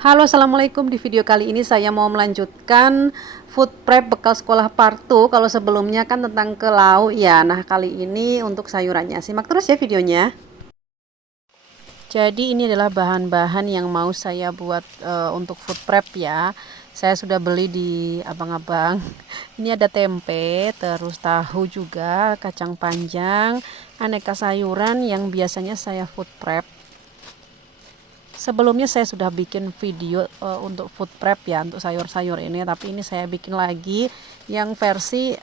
Halo, assalamualaikum. Di video kali ini saya mau melanjutkan food prep bekal sekolah part 2. Kalau sebelumnya kan tentang ke lauk ya. Nah, kali ini untuk sayurannya. Simak terus ya videonya. Jadi ini adalah bahan-bahan yang mau saya buat untuk food prep ya. Saya sudah beli di abang-abang. Ini ada tempe, terus tahu juga, kacang panjang, aneka sayuran yang biasanya saya food prep. Sebelumnya saya sudah bikin video untuk food prep ya, untuk sayur-sayur ini, tapi ini saya bikin lagi yang versi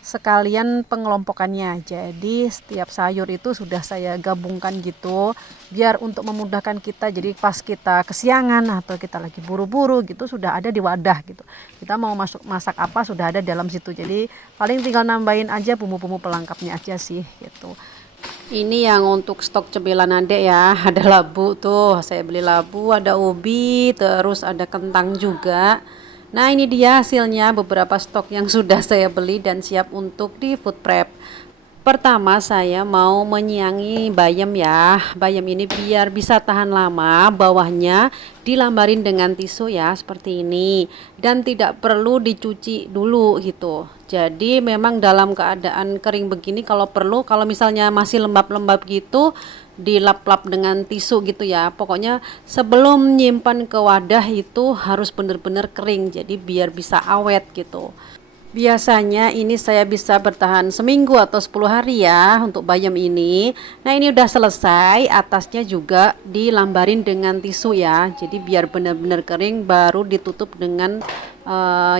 sekalian pengelompokannya. Jadi setiap sayur itu sudah saya gabungkan gitu, biar untuk memudahkan kita. Jadi pas kita kesiangan atau kita lagi buru-buru gitu, sudah ada di wadah gitu. Kita mau masak apa sudah ada dalam situ. Jadi paling tinggal nambahin aja bumbu-bumbu pelengkapnya aja sih gitu. Ini yang untuk stok cemilan adek ya. Ada labu tuh, saya beli labu, ada ubi, terus ada kentang juga. Nah, ini dia hasilnya, beberapa stok yang sudah saya beli dan siap untuk di food prep. Pertama saya mau menyiangi bayam ya. Bayam ini biar bisa tahan lama, bawahnya dilambarin dengan tisu ya seperti ini. Dan tidak perlu dicuci dulu gitu. Jadi memang dalam keadaan kering begini kalau perlu, kalau misalnya masih lembab-lembab gitu, dilap-lap dengan tisu gitu ya. Pokoknya sebelum nyimpan ke wadah itu harus benar-benar kering. Jadi biar bisa awet gitu. Biasanya ini saya bisa bertahan seminggu atau 10 hari ya untuk bayam ini. Nah, ini udah selesai, atasnya juga dilambarin dengan tisu ya. Jadi biar benar-benar kering baru ditutup dengan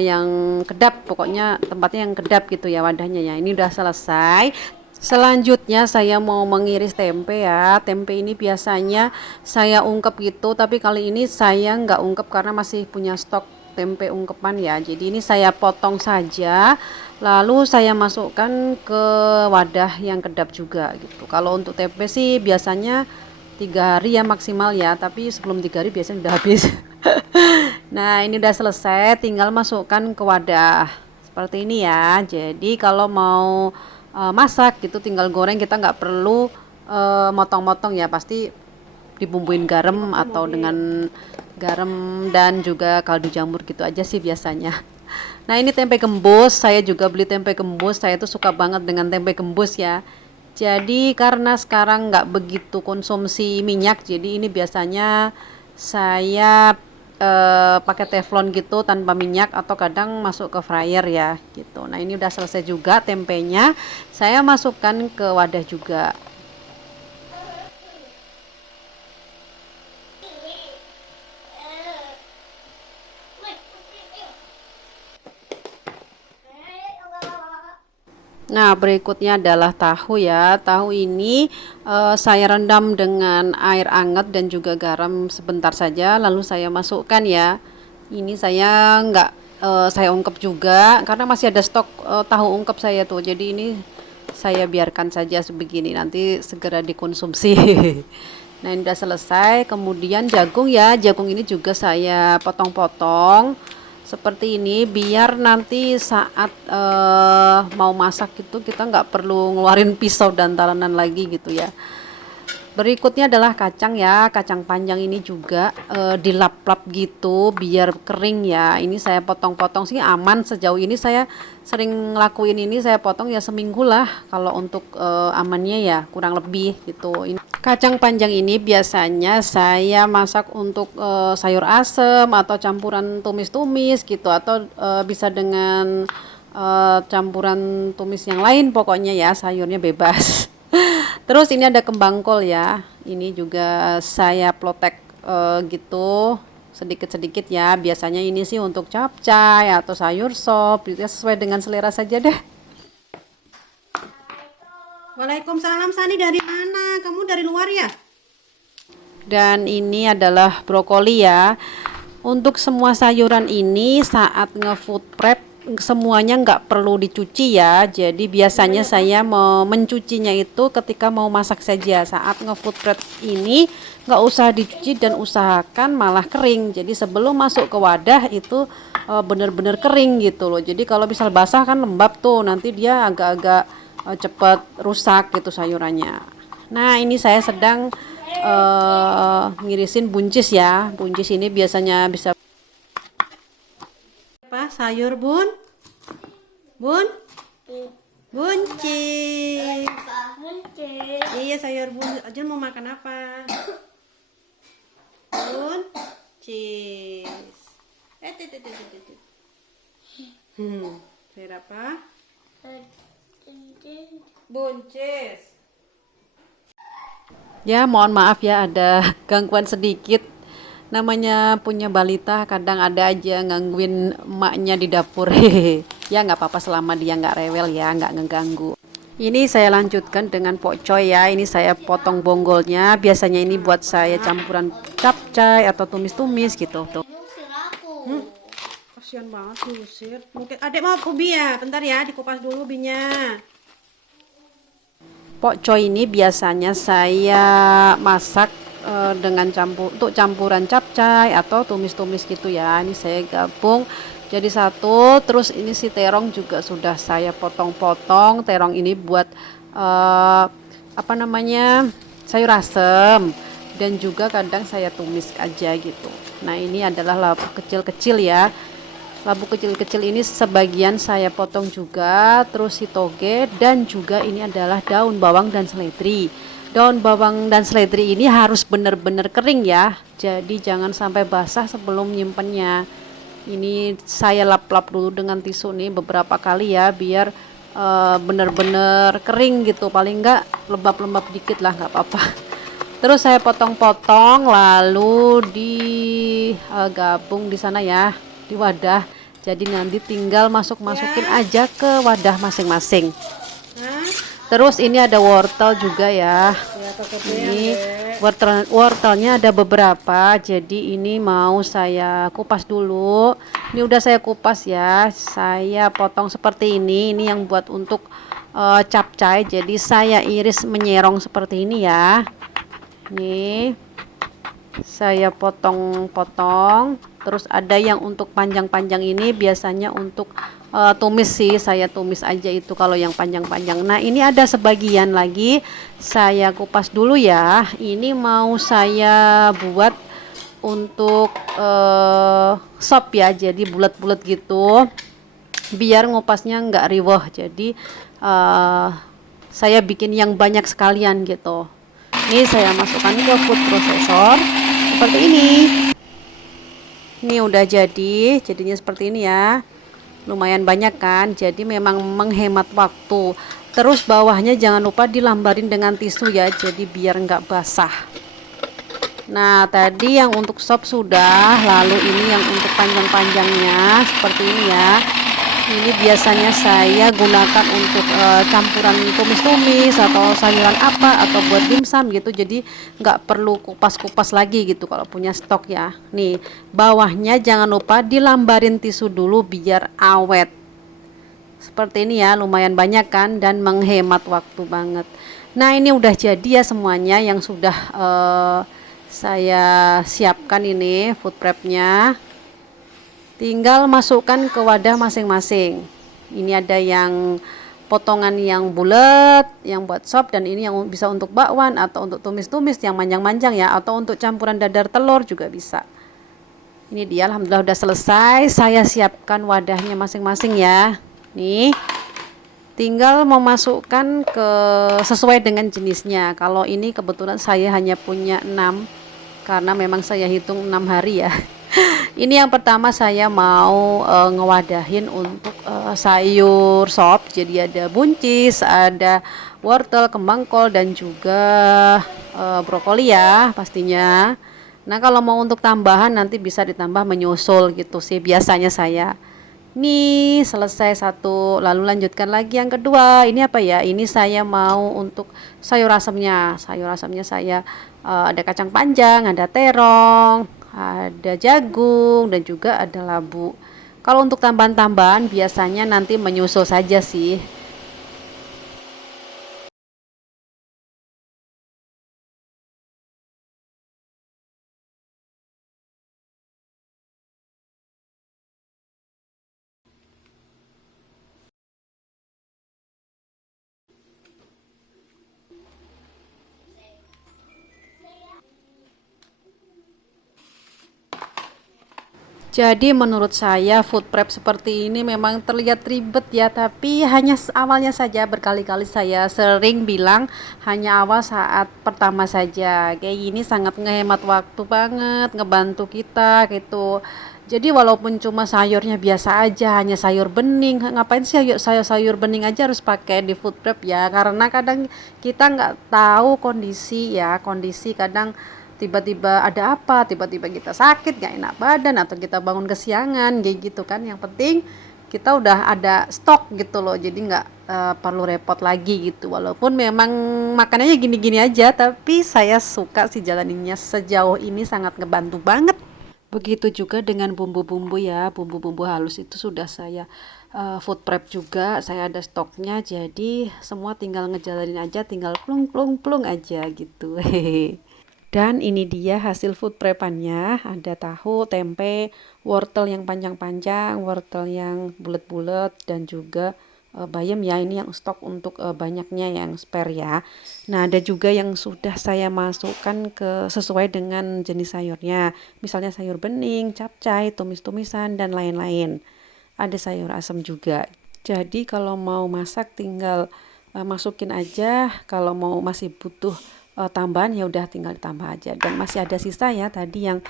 yang kedap, pokoknya tempatnya yang kedap gitu ya wadahnya ya. Ini udah selesai. Selanjutnya saya mau mengiris tempe ya. Tempe ini biasanya saya ungkep gitu, tapi kali ini saya nggak ungkep karena masih punya stok tempe ungkepan ya. Jadi ini saya potong saja, lalu saya masukkan ke wadah yang kedap juga gitu. Kalau untuk tempe sih biasanya 3 hari ya maksimal ya, tapi sebelum 3 hari biasanya udah habis. Nah, ini udah selesai, tinggal masukkan ke wadah seperti ini ya. Jadi kalau mau masak gitu tinggal goreng, kita nggak perlu motong-motong ya, pasti dibumbuin garam atau dengan garam dan juga kaldu jamur gitu aja sih biasanya. Nah, ini tempe gembus, saya juga beli tempe gembus, saya tuh suka banget dengan tempe gembus ya. Jadi karena sekarang nggak begitu konsumsi minyak, jadi ini biasanya saya pakai teflon gitu tanpa minyak atau kadang masuk ke fryer ya gitu. Nah, ini udah selesai juga tempenya, saya masukkan ke wadah juga. Nah, berikutnya adalah tahu ya. Tahu ini saya rendam dengan air hangat dan juga garam sebentar saja, lalu saya masukkan ya. Ini saya nggak saya ungkep juga karena masih ada stok tahu ungkep saya tuh. Jadi ini saya biarkan saja sebegini, nanti segera dikonsumsi. Nah, ini udah selesai. Kemudian jagung ya. Jagung ini juga saya potong-potong seperti ini biar nanti saat mau masak itu kita nggak perlu ngeluarin pisau dan talenan lagi gitu ya. Berikutnya adalah kacang ya, kacang panjang ini juga dilap-lap gitu biar kering ya. Ini saya potong-potong sih aman, sejauh ini saya sering ngelakuin ini, saya potong ya seminggu lah kalau untuk amannya ya kurang lebih gitu. Ini kacang panjang ini biasanya saya masak untuk sayur asem atau campuran tumis-tumis gitu, atau bisa dengan campuran tumis yang lain, pokoknya ya sayurnya bebas. Terus ini ada kembang kol ya. Ini juga saya plotek gitu sedikit-sedikit ya. Biasanya ini sih untuk capcay atau sayur sop. Itu sesuai dengan selera saja deh. Waalaikumsalam, Sani, dari mana? Kamu dari luar ya? Dan ini adalah brokoli ya. Untuk semua sayuran ini saat nge-food prep semuanya nggak perlu dicuci ya. Jadi biasanya saya mau mencucinya itu ketika mau masak saja. Saat nge-food prep ini nggak usah dicuci dan usahakan malah kering. Jadi sebelum masuk ke wadah itu bener-bener kering gitu loh. Jadi kalau misal basah kan lembab tuh, nanti dia agak-agak cepat rusak gitu sayurannya. Nah, ini saya sedang ngirisin buncis ya. Buncis ini biasanya bisa Apa? Sayur bun? Bun? Buncis. Iya sayur bun. Ajun mau makan apa? Buncis. Sayur apa? Buncis. ya, mohon maaf ya ada gangguan sedikit. Namanya punya balita kadang ada aja gangguin emaknya di dapur. Hehehe. Ya nggak apa-apa selama dia nggak rewel ya, nggak ngeganggu. Ini saya lanjutkan dengan pokcoy ya. Ini saya potong bonggolnya. Biasanya ini buat saya campuran capcay atau tumis-tumis gitu. Tuh. Kasian banget diusir. Mungkin adek mau ubi ya? Bentar ya, dikupas dulu ubinya. Pokcoy ini biasanya saya masak dengan untuk campuran capcay atau tumis-tumis gitu ya. Ini saya gabung jadi satu. Terus ini si terong juga sudah saya potong-potong. Terong ini buat apa namanya, sayur asem, dan juga kadang saya tumis aja gitu. Nah ini adalah labu kecil-kecil ya. Labu kecil-kecil ini sebagian saya potong juga, terus si toge, dan juga ini adalah daun bawang dan seledri. Daun bawang dan seledri ini harus benar-benar kering ya, jadi jangan sampai basah sebelum nyimpennya. Ini saya lap-lap dulu dengan tisu nih beberapa kali ya, biar benar-benar kering gitu, paling enggak lembab-lembab dikit lah, nggak apa-apa. Terus saya potong-potong lalu digabung di sana ya, di wadah. Jadi nanti tinggal masukin aja ke wadah masing-masing. Terus ini ada wortel juga ya. Ini wortelnya ada beberapa. Jadi ini mau saya kupas dulu. Ini udah saya kupas ya. Saya potong seperti ini. Ini yang buat untuk capcay. Jadi saya iris menyerong seperti ini ya. Nih saya potong-potong. Terus ada yang untuk panjang-panjang ini biasanya untuk tumis sih, saya tumis aja itu kalau yang panjang-panjang. Nah ini ada sebagian lagi saya kupas dulu ya. Ini mau saya buat untuk sop ya, jadi bulat-bulat gitu biar ngupasnya nggak riweh. Jadi saya bikin yang banyak sekalian gitu. Ini saya masukkan ke food processor seperti ini. Ini udah jadi, jadinya seperti ini ya. Lumayan banyak kan, jadi memang menghemat waktu. Terus bawahnya jangan lupa dilambarin dengan tisu ya, jadi biar nggak basah. Nah tadi yang untuk sop sudah, lalu ini yang untuk panjang-panjangnya seperti ini ya. Ini biasanya saya gunakan untuk campuran tumis-tumis atau sayuran apa, atau buat dimsum gitu. Jadi nggak perlu kupas-kupas lagi gitu kalau punya stok ya. Nih bawahnya jangan lupa dilambarin tisu dulu biar awet. Seperti ini ya, lumayan banyak kan dan menghemat waktu banget. Nah ini udah jadi ya semuanya yang sudah saya siapkan ini food prepnya. Tinggal masukkan ke wadah masing-masing. Ini ada yang potongan yang bulat, yang buat sop, dan ini yang bisa untuk bakwan atau untuk tumis-tumis yang manjang-manjang ya, atau untuk campuran dadar telur juga bisa. Ini dia, alhamdulillah udah selesai. Saya siapkan wadahnya masing-masing ya. Nih. Tinggal memasukkan ke sesuai dengan jenisnya. Kalau ini kebetulan saya hanya punya 6 karena memang saya hitung 6 hari ya. Ini yang pertama saya mau ngewadahin untuk sayur sop. Jadi ada buncis, ada wortel, kembang kol, dan juga brokoli ya pastinya. Nah kalau mau untuk tambahan nanti bisa ditambah menyusul gitu sih biasanya saya. Nih selesai satu, lalu lanjutkan lagi yang kedua. Ini apa ya? Ini saya mau untuk sayur asamnya. Sayur asamnya saya ada kacang panjang, ada terong, ada jagung, dan juga ada labu. Kalau untuk tambahan-tambahan biasanya nanti menyusul saja sih. Jadi menurut saya food prep seperti ini memang terlihat ribet ya, tapi hanya awalnya saja. Berkali-kali saya sering bilang hanya awal saat pertama saja. Kayak gini sangat ngehemat waktu banget, ngebantu kita gitu. Jadi walaupun cuma sayurnya biasa aja, hanya sayur bening, ngapain sih sayur bening aja harus pakai di food prep ya? Karena kadang kita nggak tahu kondisi ya, kondisi kadang tiba-tiba ada apa, tiba-tiba kita sakit gak enak badan atau kita bangun kesiangan kayak gitu kan. Yang penting kita udah ada stok gitu loh, jadi nggak perlu repot lagi gitu. Walaupun memang makanannya gini-gini aja, tapi saya suka sih jalaninnya sejauh ini, sangat ngebantu banget. Begitu juga dengan bumbu-bumbu ya, bumbu-bumbu halus itu sudah saya food prep juga, saya ada stoknya, jadi semua tinggal ngejalanin aja, tinggal plung plung plung aja gitu. Hehehe. Dan ini dia hasil food prepannya, ada tahu, tempe, wortel yang panjang-panjang, wortel yang bulat-bulat, dan juga bayam ya, ini yang stok untuk banyaknya yang spare ya. Nah, ada juga yang sudah saya masukkan ke sesuai dengan jenis sayurnya. Misalnya sayur bening, capcay, tumis-tumisan, dan lain-lain. Ada sayur asam juga. Jadi kalau mau masak tinggal masukin aja, kalau mau masih butuh tambahan ya udah tinggal ditambah aja. Dan masih ada sisa ya, tadi yang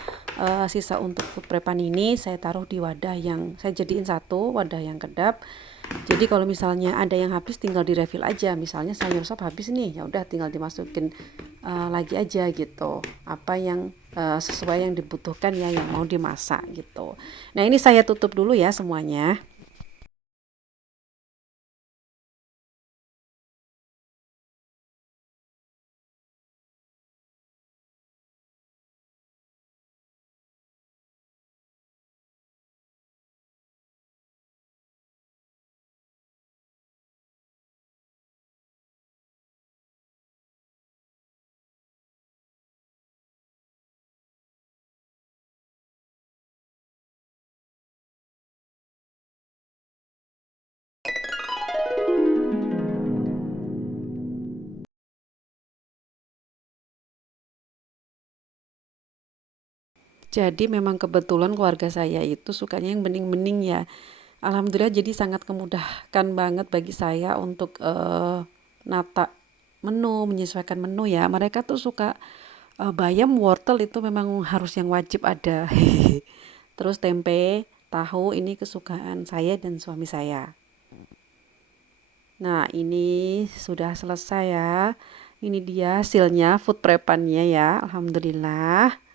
sisa untuk food prepan ini saya taruh di wadah yang saya jadiin satu, wadah yang kedap. Jadi kalau misalnya ada yang habis tinggal di refill aja. Misalnya sayur sop habis nih, ya udah tinggal dimasukin lagi aja gitu. Apa yang sesuai yang dibutuhkan ya, yang mau dimasak gitu. Nah, ini saya tutup dulu ya semuanya. Jadi memang kebetulan keluarga saya itu sukanya yang bening-bening ya. Alhamdulillah jadi sangat memudahkan banget bagi saya untuk nata menu, menyesuaikan menu ya. Mereka tuh suka bayam, wortel itu memang harus yang wajib ada. Terus tempe, tahu ini kesukaan saya dan suami saya. Nah, ini sudah selesai ya. Ini dia hasilnya food prepannya ya. Alhamdulillah.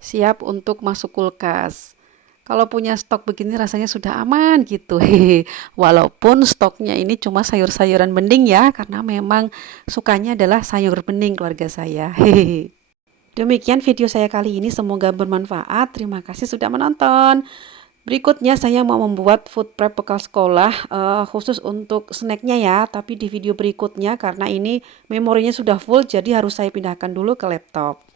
Siap untuk masuk kulkas. Kalau punya stok begini rasanya sudah aman gitu. Hehe. Walaupun stoknya ini cuma sayur-sayuran bening ya, karena memang sukanya adalah sayur bening keluarga saya. Hehe. Demikian video saya kali ini, semoga bermanfaat. Terima kasih sudah menonton. Berikutnya saya mau membuat food prep bekal sekolah khusus untuk snacknya ya, tapi di video berikutnya karena ini memorinya sudah full jadi harus saya pindahkan dulu ke laptop.